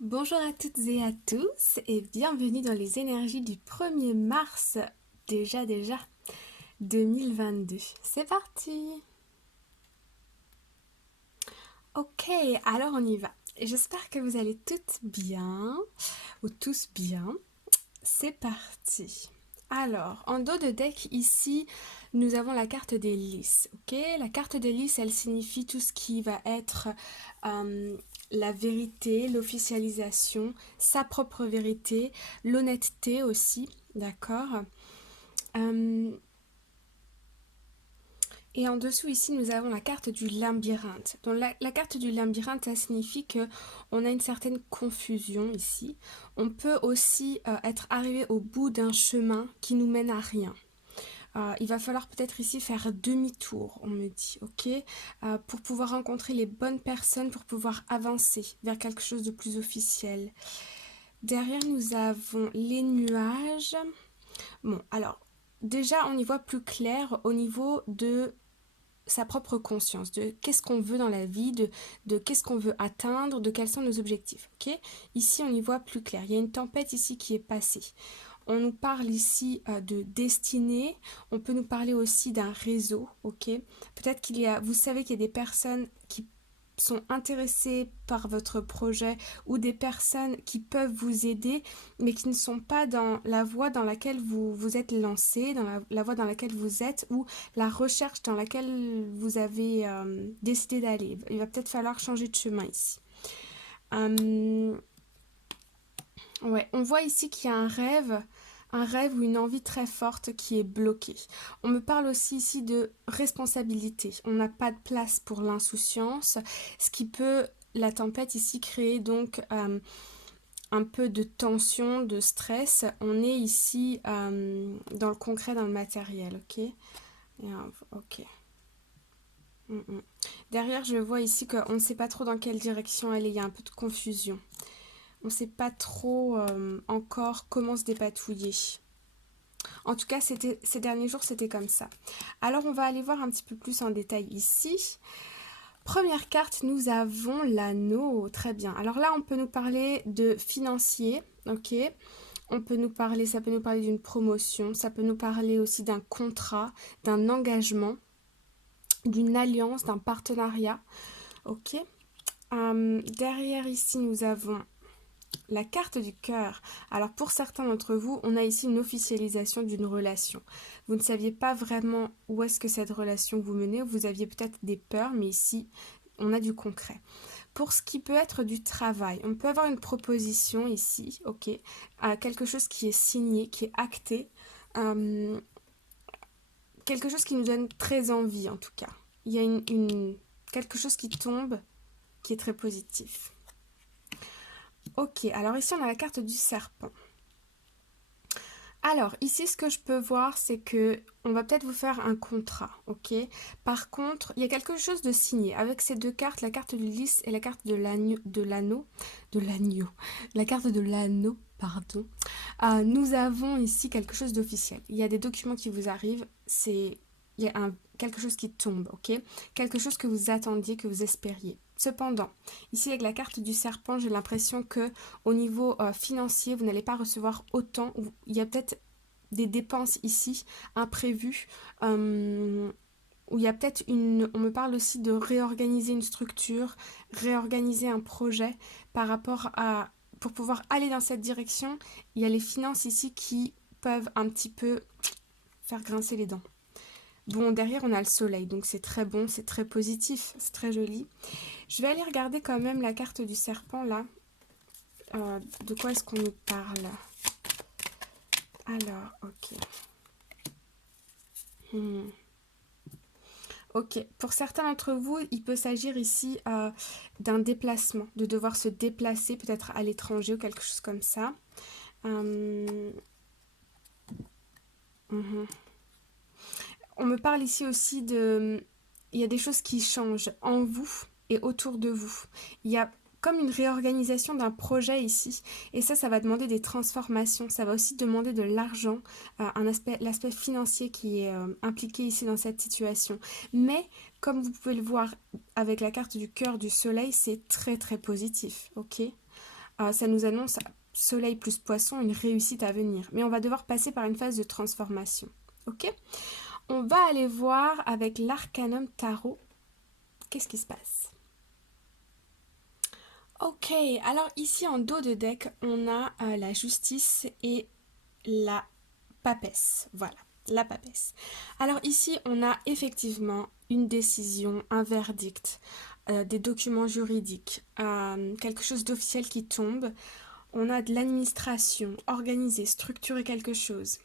Bonjour à toutes et à tous et bienvenue dans les énergies du 1er mars, déjà 2022. C'est parti. Ok, alors on y va. J'espère que vous allez toutes bien ou tous bien. C'est parti. Alors, en dos de deck ici, nous avons la carte des lys. Ok, la carte des lys, elle signifie tout ce qui va être la vérité, l'officialisation, sa propre vérité, l'honnêteté aussi, d'accord. Euh, et en dessous ici, nous avons la carte du labyrinthe. Donc la carte du labyrinthe, ça signifie que on a une certaine confusion ici. On peut aussi être arrivé au bout d'un chemin qui nous mène à rien. Il va falloir peut-être ici faire demi-tour, on me dit, ok, pour pouvoir rencontrer les bonnes personnes, pour pouvoir avancer vers quelque chose de plus officiel. Derrière, nous avons les nuages. Bon, alors, déjà, on y voit plus clair au niveau de sa propre conscience, de qu'est-ce qu'on veut dans la vie, de qu'est-ce qu'on veut atteindre, de quels sont nos objectifs, ok. Ici, on y voit plus clair. Il y a une tempête ici qui est passée. On nous parle ici de destinée, on peut nous parler aussi d'un réseau, ok. Peut-être qu'il y a, vous savez qu'il y a des personnes qui sont intéressées par votre projet ou des personnes qui peuvent vous aider mais qui ne sont pas dans la voie dans laquelle vous vous êtes lancé, dans la voie dans laquelle vous êtes ou la recherche dans laquelle vous avez décidé d'aller. Il va peut-être falloir changer de chemin ici. Ouais, on voit ici qu'il y a un rêve ou une envie très forte qui est bloquée. On me parle aussi ici de responsabilité. On n'a pas de place pour l'insouciance, ce qui peut, la tempête ici, créer donc un peu de tension, de stress. On est ici dans le concret, dans le matériel, ok? Ok. Derrière, je vois ici qu'on ne sait pas trop dans quelle direction aller, il y a un peu de confusion. On ne sait pas trop encore comment se dépatouiller. En tout cas, ces derniers jours, c'était comme ça. Alors, on va aller voir un petit peu plus en détail ici. Première carte, nous avons l'anneau. Très bien. Alors là, on peut nous parler de financier, ok. On peut nous parler, ça peut nous parler d'une promotion, ça peut nous parler aussi d'un contrat, d'un engagement, d'une alliance, d'un partenariat, ok. Derrière ici, nous avons la carte du cœur. Alors pour certains d'entre vous, on a ici une officialisation d'une relation. Vous ne saviez pas vraiment où est-ce que cette relation vous menait, vous aviez peut-être des peurs, mais ici, on a du concret. Pour ce qui peut être du travail, on peut avoir une proposition ici, ok, quelque chose qui est signé, qui est acté, euh, quelque chose qui nous donne très envie en tout cas. Il y a quelque chose qui tombe, qui est très positif. Ok, alors ici on a la carte du serpent. Alors, ici, ce que je peux voir, c'est que on va peut-être vous faire un contrat, ok? Par contre, il y a quelque chose de signé. Avec ces deux cartes, la carte du lys et la carte de l'agneau, la carte de l'anneau, pardon. Nous avons ici quelque chose d'officiel. Il y a des documents qui vous arrivent, il y a quelque chose qui tombe, ok? Quelque chose que vous attendiez, que vous espériez. Cependant, ici avec la carte du serpent, j'ai l'impression que au niveau financier, vous n'allez pas recevoir autant. Il y a peut-être des dépenses ici imprévues. Où il y a peut-être on me parle aussi de réorganiser une structure, réorganiser un projet par rapport à, pour pouvoir aller dans cette direction. Il y a les finances ici qui peuvent un petit peu faire grincer les dents. Bon, derrière, on a le soleil, donc c'est très bon, c'est très positif, c'est très joli. Je vais aller regarder quand même la carte du serpent, là. De quoi est-ce qu'on nous parle? Alors, ok. Ok, pour certains d'entre vous, il peut s'agir ici d'un déplacement, de devoir se déplacer peut-être à l'étranger ou quelque chose comme ça. On me parle ici aussi de... Il y a des choses qui changent en vous et autour de vous. Il y a comme une réorganisation d'un projet ici. Et ça va demander des transformations. Ça va aussi demander de l'argent, l'aspect financier qui est impliqué ici dans cette situation. Mais comme vous pouvez le voir avec la carte du cœur du soleil, c'est très très positif, ok? Ça nous annonce soleil plus poisson, une réussite à venir. Mais on va devoir passer par une phase de transformation. Ok? On va aller voir avec l'arcanum tarot. Qu'est-ce qui se passe? Ok, alors ici en dos de deck, on a la justice et la papesse. Voilà, la papesse. Alors ici, on a effectivement une décision, un verdict, des documents juridiques, quelque chose d'officiel qui tombe. On a de l'administration, organiser, structurer quelque chose,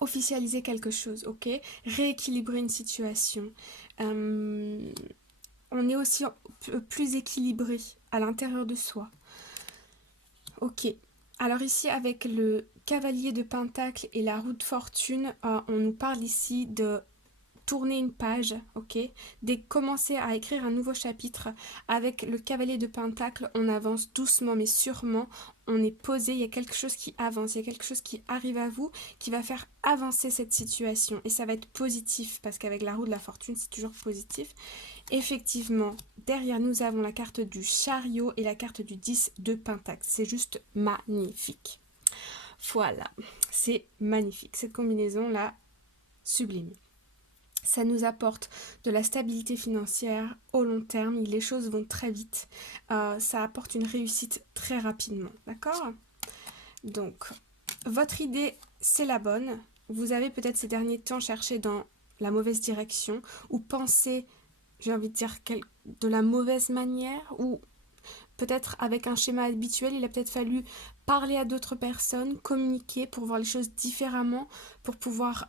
officialiser quelque chose, ok? Rééquilibrer une situation. On est aussi plus équilibré à l'intérieur de soi. Ok. Alors ici, avec le cavalier de Pentacle et la roue de fortune, on nous parle ici de tourner une page, ok, dès commencer à écrire un nouveau chapitre. Avec le cavalier de Pentacle, on avance doucement mais sûrement, on est posé, il y a quelque chose qui avance, il y a quelque chose qui arrive à vous, qui va faire avancer cette situation, et ça va être positif, parce qu'avec la roue de la fortune, c'est toujours positif. Effectivement, derrière nous avons la carte du chariot et la carte du 10 de Pentacle, c'est juste magnifique. Voilà, c'est magnifique, cette combinaison-là, sublime. Ça nous apporte de la stabilité financière au long terme, les choses vont très vite, ça apporte une réussite très rapidement, d'accord? Donc, votre idée, c'est la bonne. Vous avez peut-être ces derniers temps cherché dans la mauvaise direction ou pensé, j'ai envie de dire, de la mauvaise manière, ou peut-être avec un schéma habituel, il a peut-être fallu parler à d'autres personnes, communiquer pour voir les choses différemment, pour pouvoir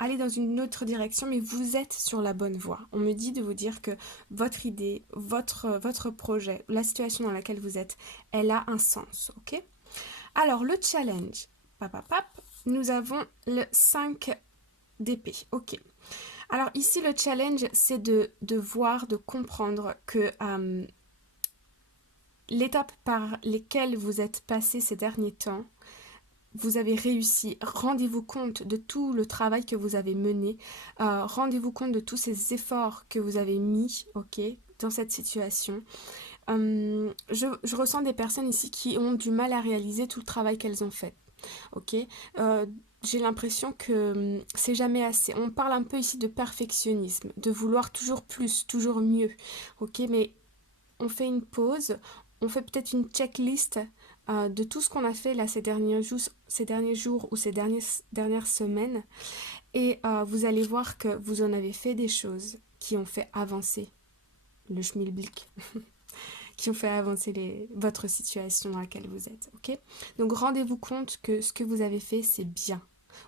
aller dans une autre direction, mais vous êtes sur la bonne voie. On me dit de vous dire que votre idée, votre projet, la situation dans laquelle vous êtes, elle a un sens, ok? Alors, le challenge, nous avons le 5 d'épée, ok. Alors ici, le challenge, c'est de voir, de comprendre que l'étape par lesquelles vous êtes passé ces derniers temps, vous avez réussi. Rendez-vous compte de tout le travail que vous avez mené. Rendez-vous compte de tous ces efforts que vous avez mis, ok, dans cette situation. Je ressens des personnes ici qui ont du mal à réaliser tout le travail qu'elles ont fait. Ok, j'ai l'impression que c'est jamais assez. On parle un peu ici de perfectionnisme, de vouloir toujours plus, toujours mieux. Ok, mais on fait une pause, on fait peut-être une checklist de tout ce qu'on a fait là ces derniers jours ou ces dernières semaines, et vous allez voir que vous en avez fait des choses qui ont fait avancer le schmilblick, qui ont fait avancer votre situation dans laquelle vous êtes. Ok, donc rendez-vous compte que ce que vous avez fait, c'est bien.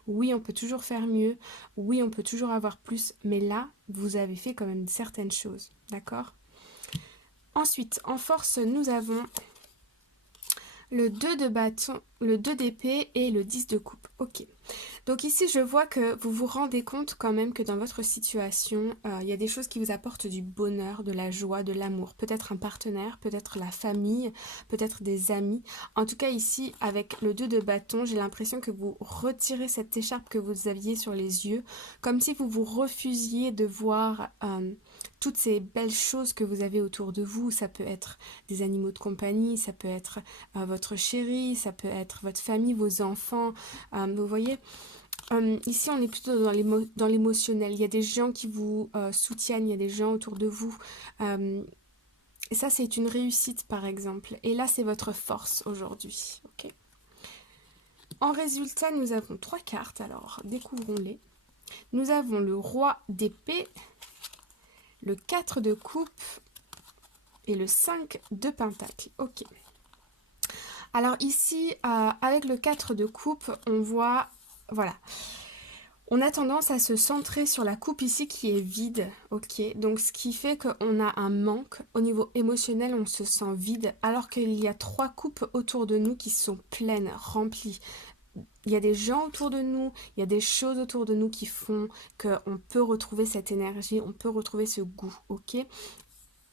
Oui, on peut toujours faire mieux, oui, on peut toujours avoir plus, mais là, vous avez fait quand même certaines choses, d'accord? Ensuite, en force, nous avons le 2 de bâton, le 2 d'épée et le 10 de coupe. Ok. Donc ici, je vois que vous vous rendez compte quand même que dans votre situation, il y a des choses qui vous apportent du bonheur, de la joie, de l'amour. Peut-être un partenaire, peut-être la famille, peut-être des amis. En tout cas ici, avec le 2 de bâton, j'ai l'impression que vous retirez cette écharpe que vous aviez sur les yeux, comme si vous vous refusiez de voir toutes ces belles choses que vous avez autour de vous. Ça peut être des animaux de compagnie, ça peut être votre chéri, ça peut être votre famille, vos enfants. Vous voyez, ici on est plutôt dans l'émotionnel. Il y a des gens qui vous soutiennent, il y a des gens autour de vous. Et ça, c'est une réussite, par exemple. Et là, c'est votre force aujourd'hui. Okay. En résultat, nous avons 3 cartes. Alors, découvrons-les. Nous avons le roi d'épée, le 4 de coupe et le 5 de pentacle. Ok. Alors ici, avec le 4 de coupe, on voit, voilà, on a tendance à se centrer sur la coupe ici qui est vide, ok? Donc ce qui fait qu'on a un manque, au niveau émotionnel, on se sent vide, alors qu'il y a 3 coupes autour de nous qui sont pleines, remplies. Il y a des gens autour de nous, il y a des choses autour de nous qui font qu'on peut retrouver cette énergie, on peut retrouver ce goût, ok?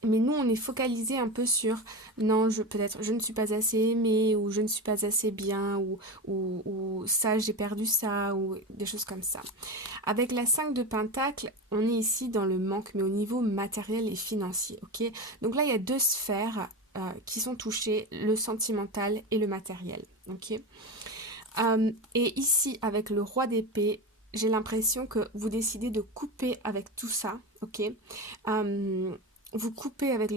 Mais nous, on est focalisé un peu sur non, peut-être je ne suis pas assez aimée, ou je ne suis pas assez bien, ou ça, j'ai perdu ça, ou des choses comme ça. Avec la 5 de Pentacle, on est ici dans le manque, mais au niveau matériel et financier, ok? Donc là, il y a 2 sphères qui sont touchés, le sentimental et le matériel. Ok. Et ici, avec le roi d'épée, j'ai l'impression que vous décidez de couper avec tout ça, ok. Vous coupez avec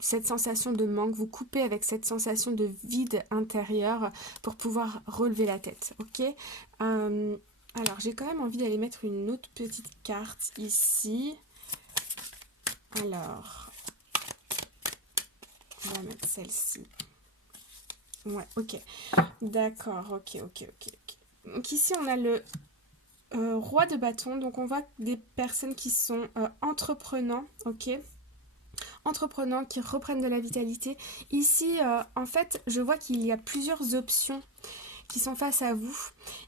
cette sensation de manque, vous coupez avec cette sensation de vide intérieur pour pouvoir relever la tête, ok. Alors, j'ai quand même envie d'aller mettre une autre petite carte ici. Alors, on va mettre celle-ci. Ouais, ok. D'accord, ok. Donc ici, on a le roi de bâton. Donc, on voit des personnes qui sont entreprenants, ok. Entreprenants qui reprennent de la vitalité. Ici, en fait, je vois qu'il y a plusieurs options qui sont face à vous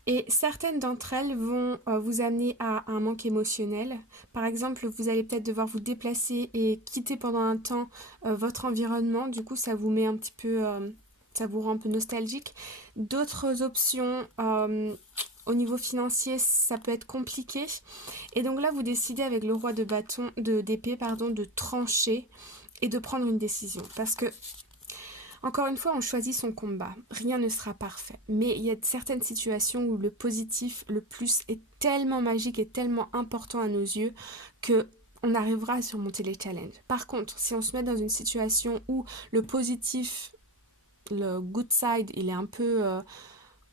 et certaines d'entre elles vont vous amener à un manque émotionnel. Par exemple, vous allez peut-être devoir vous déplacer et quitter pendant un temps votre environnement. Du coup, ça vous met un petit peu, ça vous rend un peu nostalgique. D'autres options au niveau financier, ça peut être compliqué. Et donc là, vous décidez avec le roi de bâton, d'épée, pardon, de trancher et de prendre une décision. Parce que encore une fois, on choisit son combat. Rien ne sera parfait. Mais il y a certaines situations où le positif, le plus, est tellement magique et tellement important à nos yeux que on arrivera à surmonter les challenges. Par contre, si on se met dans une situation où le positif, le good side, il est un peu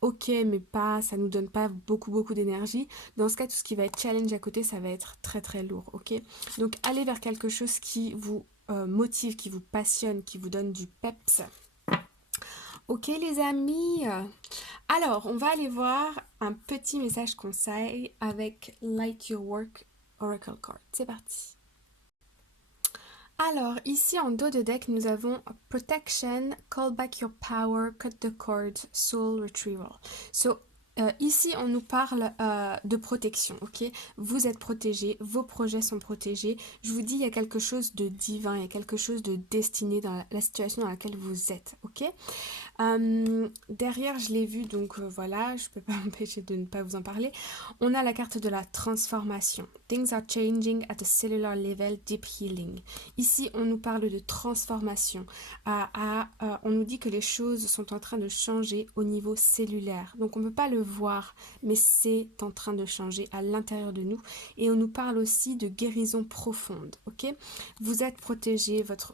ok, mais pas, ça nous donne pas beaucoup d'énergie. Dans ce cas, tout ce qui va être challenge à côté, ça va être très lourd, ok. Donc, allez vers quelque chose qui vous motive, qui vous passionne, qui vous donne du peps. Ok les amis, alors on va aller voir un petit message conseil avec Light Your Work Oracle Card. C'est parti. Alors ici en dos de deck nous avons Protection, Call Back Your Power, Cut the Cord, Soul Retrieval. So ici on nous parle de protection, ok. Vous êtes protégés, vos projets sont protégés. Je vous dis il y a quelque chose de divin, il y a quelque chose de destiné dans la situation dans laquelle vous êtes, ok. Derrière, je l'ai vu, donc voilà, je peux pas m'empêcher de ne pas vous en parler. On a la carte de la transformation. Things are changing at a cellular level, deep healing. Ici, on nous parle de transformation. On nous dit que les choses sont en train de changer au niveau cellulaire. Donc, on ne peut pas le voir, mais c'est en train de changer à l'intérieur de nous. Et on nous parle aussi de guérison profonde, ok? Vous êtes protégé, votre